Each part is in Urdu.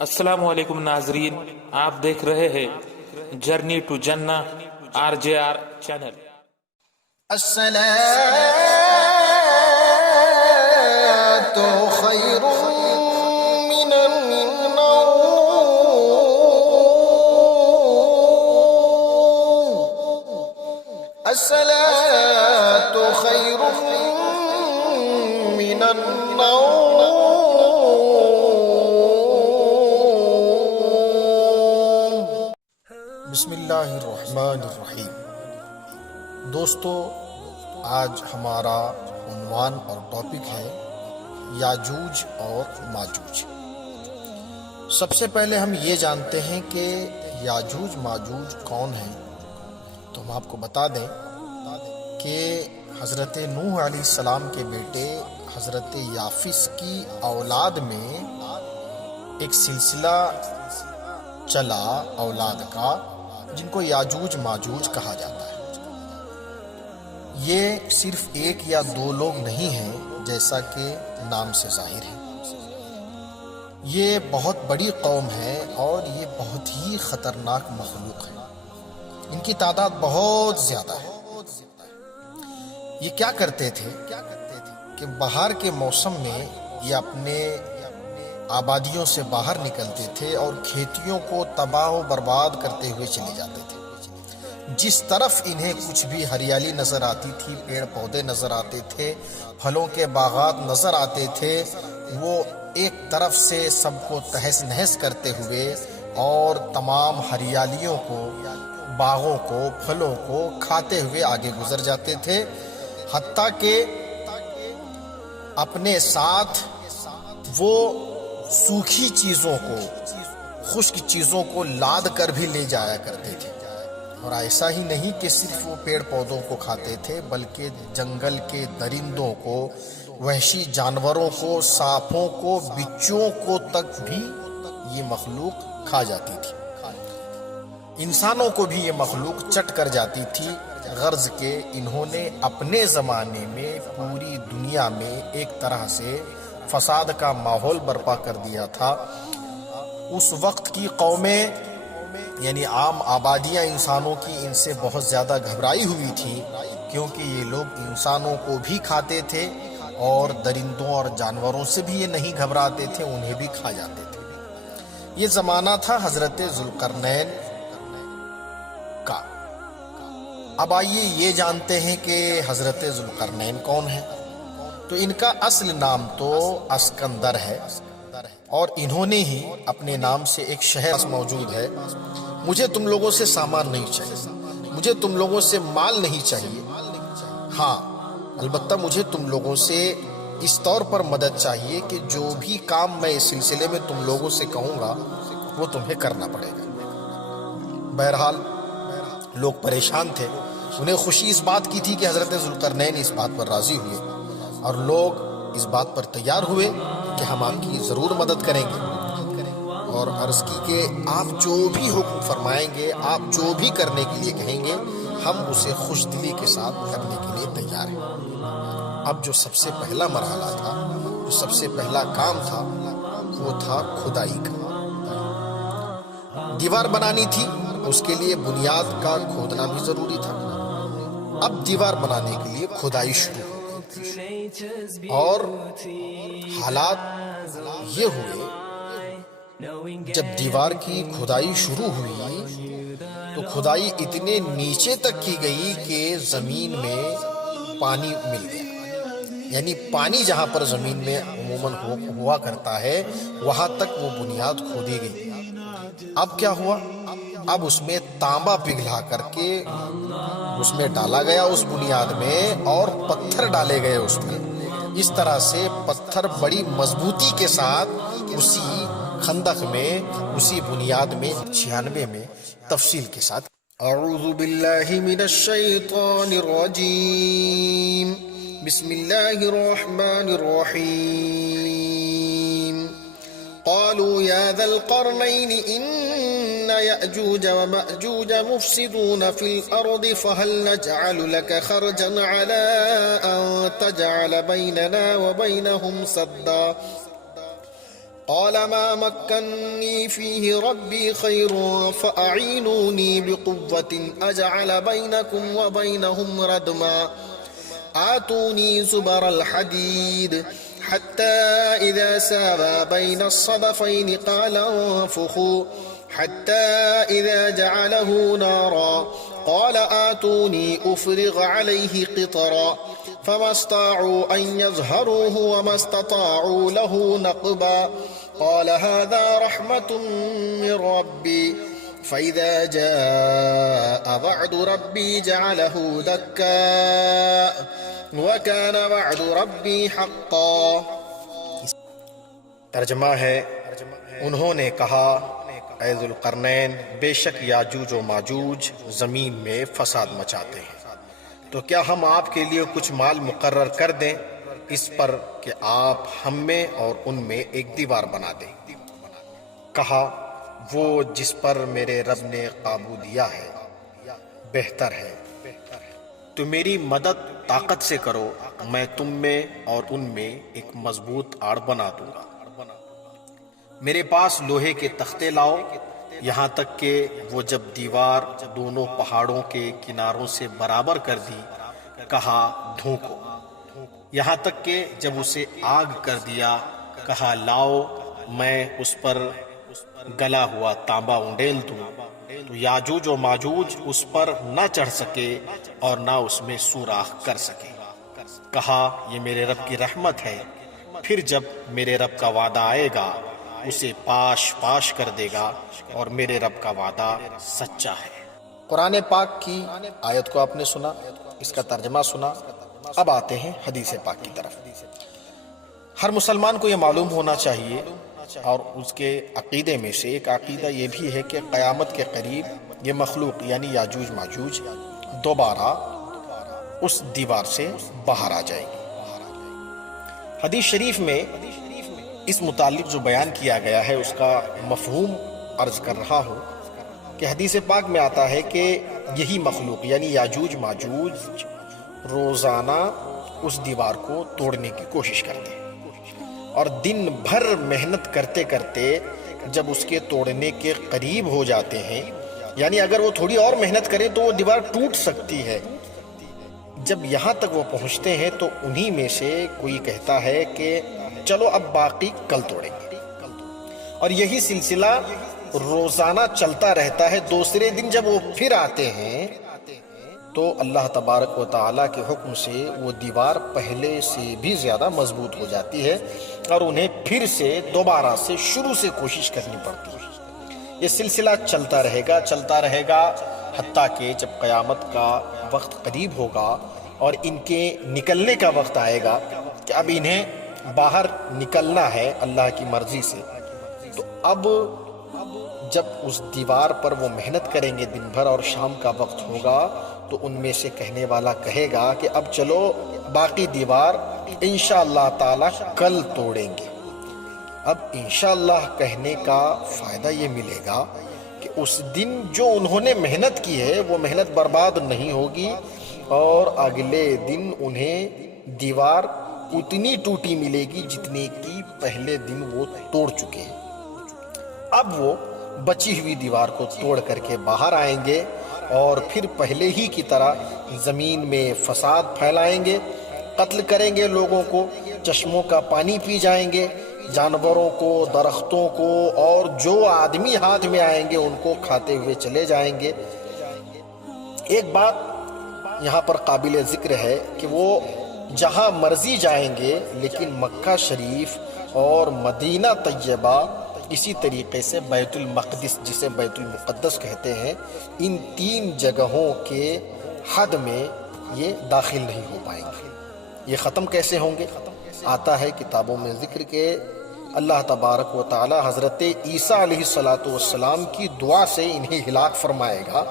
السلام علیکم ناظرین، آپ دیکھ رہے ہیں جرنی ٹو جنہ RJR چینل۔ الصلاة خير من النوم، الصلاة خير من النوم۔ بسم اللہ الرحمن الرحیم۔ دوستو، آج ہمارا عنوان اور ٹاپک ہے یاجوج اور ماجوج۔ سب سے پہلے ہم یہ جانتے ہیں کہ یاجوج ماجوج کون ہیں۔ تو ہم آپ کو بتا دیں کہ حضرت نوح علیہ السلام کے بیٹے حضرت یافس کی اولاد میں ایک سلسلہ چلا اولاد کا، جن کو یاجوج ماجوج کہا جاتا ہے۔ یہ صرف ایک یا دو لوگ نہیں ہیں جیسا کہ نام سے ظاہر ہے۔ یہ بہت بڑی قوم ہے اور یہ بہت ہی خطرناک مخلوق ہے۔ ان کی تعداد بہت زیادہ ہے۔ یہ کیا کرتے تھے کہ بہار کے موسم میں یہ اپنے آبادیوں سے باہر نکلتے تھے اور کھیتیوں کو تباہ و برباد کرتے ہوئے چلے جاتے تھے۔ جس طرف انہیں کچھ بھی ہریالی نظر آتی تھی، پیڑ پودے نظر آتے تھے، پھلوں کے باغات نظر آتے تھے، وہ ایک طرف سے سب کو تہس نہس کرتے ہوئے اور تمام ہریالیوں کو، باغوں کو، پھلوں کو کھاتے ہوئے آگے گزر جاتے تھے، حتیٰ کہ اپنے ساتھ وہ سوکھی چیزوں کو، خشک چیزوں کو لاد کر بھی لے جایا کرتے تھے۔ اور ایسا ہی نہیں کہ صرف وہ پیڑ پودوں کو کھاتے تھے، بلکہ جنگل کے درندوں کو، وحشی جانوروں کو، سانپوں کو، بچوں کو تک بھی یہ مخلوق کھا جاتی تھی۔ انسانوں کو بھی یہ مخلوق چٹ کر جاتی تھی، غرض کہ انہوں نے اپنے زمانے میں پوری دنیا میں ایک طرح سے فساد کا ماحول برپا کر دیا تھا۔ اس وقت کی قومیں، یعنی عام آبادیاں انسانوں کی، ان سے بہت زیادہ گھبرائی ہوئی تھی، کیونکہ یہ لوگ انسانوں کو بھی کھاتے تھے اور درندوں اور جانوروں سے بھی یہ نہیں گھبراتے تھے، انہیں بھی کھا جاتے تھے۔ یہ زمانہ تھا حضرت ذوالقرنین کا۔ اب آئیے یہ جانتے ہیں کہ حضرت ذوالقرنین کون ہیں۔ تو ان کا اصل نام تو اسکندر ہے، اور انہوں نے ہی اپنے نام سے ایک شہر موجود ہے۔ مجھے تم لوگوں سے سامان نہیں چاہیے، مجھے تم لوگوں سے مال نہیں چاہیے، ہاں البتہ مجھے تم لوگوں سے اس طور پر مدد چاہیے کہ جو بھی کام میں اس سلسلے میں تم لوگوں سے کہوں گا وہ تمہیں کرنا پڑے گا۔ بہرحال لوگ پریشان تھے، انہیں خوشی اس بات کی تھی کہ حضرت ذوالقرنین اس بات پر راضی ہوئے، اور لوگ اس بات پر تیار ہوئے کہ ہم آپ کی ضرور مدد کریں گے، اور عرض کی کہ آپ جو بھی حکم فرمائیں گے، آپ جو بھی کرنے کے لیے کہیں گے، ہم اسے خوش دلی کے ساتھ کرنے کے لیے تیار ہیں۔ اب جو سب سے پہلا مرحلہ تھا، جو سب سے پہلا کام تھا، وہ تھا کھدائی کا۔ دیوار بنانی تھی، اس کے لیے بنیاد کا کھودنا بھی ضروری تھا۔ اب دیوار بنانے کے لیے کھدائی شروع ہو گئی، اور حالات یہ ہوئے، جب دیوار کی کھدائی شروع ہوئی تو کھدائی اتنے نیچے تک کی گئی کہ زمین میں پانی مل گیا، یعنی پانی جہاں پر زمین میں عموماً ہوا کرتا ہے وہاں تک وہ بنیاد کھودی گئی۔ اب کیا ہوا؟ اب اس میں تانبا پگھلا کر کے اس میں ڈالا گیا، اس بنیاد میں، اور پتھر ڈالے گئے اس میں۔ اس طرح سے پتھر بڑی مضبوطی کے ساتھ اسی خندق میں، اسی بنیاد میں 96 میں تفصیل کے ساتھ۔ اعوذ باللہ من الشیطان الرجیم، بسم اللہ الرحمن الرحیم۔ قالوا يا ذا القرنين إن يأجوج ومأجوج مفسدون في الأرض فهل نجعل لك خرجا على أن تجعل بيننا وبينهم سدا قال ما مكنني فيه ربي خير فأعينوني بقوة أجعل بينكم وبينهم ردما آتوني زبر الحديد حتى إذا ساوى بين الصدفين قال انفخوا حتى إذا جعله نارا قال آتوني أفرغ عليه قطرا فما استطاعوا أن يظهروه وما استطاعوا له نقبا قال هذا رحمة من ربي فإذا جاء وعد ربي جعله دكا وكان وعد ربي حقا. ترجمہ ہے، انہوں نے کہا اے ذوالقرنین، بے شک یاجوج و ماجوج زمین میں فساد مچاتے ہیں، تو کیا ہم آپ کے لیے کچھ مال مقرر کر دیں اس پر کہ آپ ہم میں اور ان میں ایک دیوار بنا دیں؟ کہا وہ جس پر میرے رب نے قابو دیا ہے بہتر ہے، تو میری مدد طاقت سے کرو، میں تم میں اور ان میں ایک مضبوط آڑ بنا دوں گا. میرے پاس لوہے کے تختے لاؤ، یہاں تک کہ وہ جب دیوار دونوں پہاڑوں کے کناروں سے برابر کر دی، کہا دھوکو، یہاں تک کہ جب اسے آگ کر دیا، کہا لاؤ میں اس پر گلا ہوا تانبا انڈیل دوں، تو یاجوج و ماجوج اس پر نہ چڑھ سکے اور نہ اس میں سوراخ کر سکے. کہا یہ میرے رب کی رحمت ہے، پھر جب میرے رب کا وعدہ آئے گا اسے پاش پاش کر دے گا، اور میرے رب کا وعدہ سچا ہے. قرآن پاک کی آیت کو آپ نے سنا، اس کا ترجمہ سنا. اب آتے ہیں حدیث پاک کی طرف. ہر مسلمان کو یہ معلوم ہونا چاہیے، اور اس کے عقیدے میں سے ایک عقیدہ یہ بھی ہے کہ قیامت کے قریب یہ مخلوق یعنی یاجوج ماجوج دوبارہ اس دیوار سے باہر آ جائے گی. حدیث شریف میں اس متعلق جو بیان کیا گیا ہے اس کا مفہوم عرض کر رہا ہوں کہ حدیث پاک میں آتا ہے کہ یہی مخلوق یعنی یاجوج ماجوج روزانہ اس دیوار کو توڑنے کی کوشش کرتے ہیں، اور دن بھر محنت کرتے کرتے جب اس کے توڑنے کے قریب ہو جاتے ہیں، یعنی اگر وہ تھوڑی اور محنت کریں تو وہ دیوار ٹوٹ سکتی ہے، جب یہاں تک وہ پہنچتے ہیں تو انہی میں سے کوئی کہتا ہے کہ چلو اب باقی کل توڑیں گے، اور یہی سلسلہ روزانہ چلتا رہتا ہے. دوسرے دن جب وہ پھر آتے ہیں تو اللہ تبارک و تعالیٰ کے حکم سے وہ دیوار پہلے سے بھی زیادہ مضبوط ہو جاتی ہے، اور انہیں پھر سے دوبارہ سے شروع سے کوشش کرنی پڑتی ہے. یہ سلسلہ چلتا رہے گا حتیٰ کہ جب قیامت کا وقت قریب ہوگا اور ان کے نکلنے کا وقت آئے گا کہ اب انہیں باہر نکلنا ہے اللہ کی مرضی سے. تو اب جب اس دیوار پر وہ محنت کریں گے دن بھر اور شام کا وقت ہوگا تو ان میں سے کہنے والا کہے گا کہ اب چلو باقی دیوار انشاءاللہ تعالی کل توڑیں گے. اب انشاءاللہ کہنے کا فائدہ یہ ملے گا کہ اس دن جو انہوں نے محنت کی ہے وہ محنت برباد نہیں ہوگی، اور اگلے دن انہیں دیوار اتنی ٹوٹی ملے گی جتنے کی پہلے دن وہ توڑ چکے ہیں. اب وہ بچی ہوئی دیوار کو توڑ کر کے باہر آئیں گے اور پھر پہلے ہی کی طرح زمین میں فساد پھیلائیں گے، قتل کریں گے لوگوں کو، چشموں کا پانی پی جائیں گے، جانوروں کو، درختوں کو، اور جو آدمی ہاتھ میں آئیں گے ان کو کھاتے ہوئے چلے جائیں گے. ایک بات یہاں پر قابل ذکر ہے کہ وہ جہاں مرضی جائیں گے، لیکن مکہ شریف اور مدینہ طیبہ، اسی طریقے سے بیت المقدس جسے بیت المقدس کہتے ہیں، ان تین جگہوں کے حد میں یہ داخل نہیں ہو پائیں گے. یہ ختم کیسے ہوں گے؟ آتا ہے کتابوں میں ذکر کہ اللہ تبارک و تعالی حضرت عیسیٰ علیہ السلام کی دعا سے انہیں ہلاک فرمائے گا.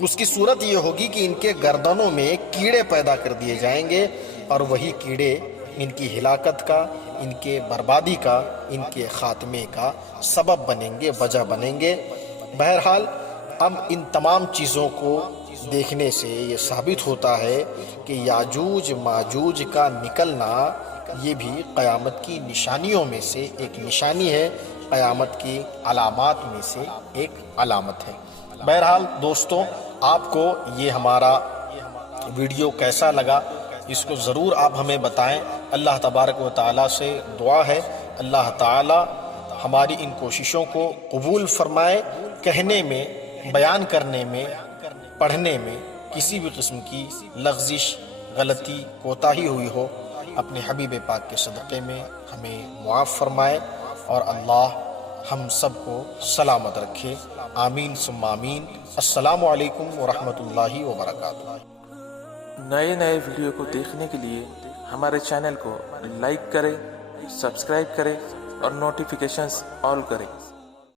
اس کی صورت یہ ہوگی کہ ان کے گردنوں میں کیڑے پیدا کر دیے جائیں گے، اور وہی کیڑے ان کی ہلاکت کا، ان کے بربادی کا، ان کے خاتمے کا سبب بنیں گے، وجہ بنیں گے. بہرحال اب ان تمام چیزوں کو دیکھنے سے یہ ثابت ہوتا ہے کہ یاجوج ماجوج کا نکلنا یہ بھی قیامت کی نشانیوں میں سے ایک نشانی ہے، قیامت کی علامات میں سے ایک علامت ہے۔ بہرحال دوستوں، آپ کو یہ ہمارا ویڈیو کیسا لگا اس کو ضرور آپ ہمیں بتائیں۔ اللہ تبارک و تعالیٰ سے دعا ہے اللہ تعالیٰ ہماری ان کوششوں کو قبول فرمائے، کہنے میں، بیان کرنے میں، پڑھنے میں کسی بھی قسم کی لغزش، غلطی، کوتاہی ہوئی ہو اپنے حبیب پاک کے صدقے میں ہمیں معاف فرمائے، اور اللہ ہم سب کو سلامت رکھے، آمین ثم آمین۔ السلام علیکم ورحمۃ اللہ وبرکاتہ۔ نئے ویڈیو کو دیکھنے کے لیے ہمارے چینل کو لائک کریں، سبسکرائب کریں اور نوٹیفیکیشنز آل کریں۔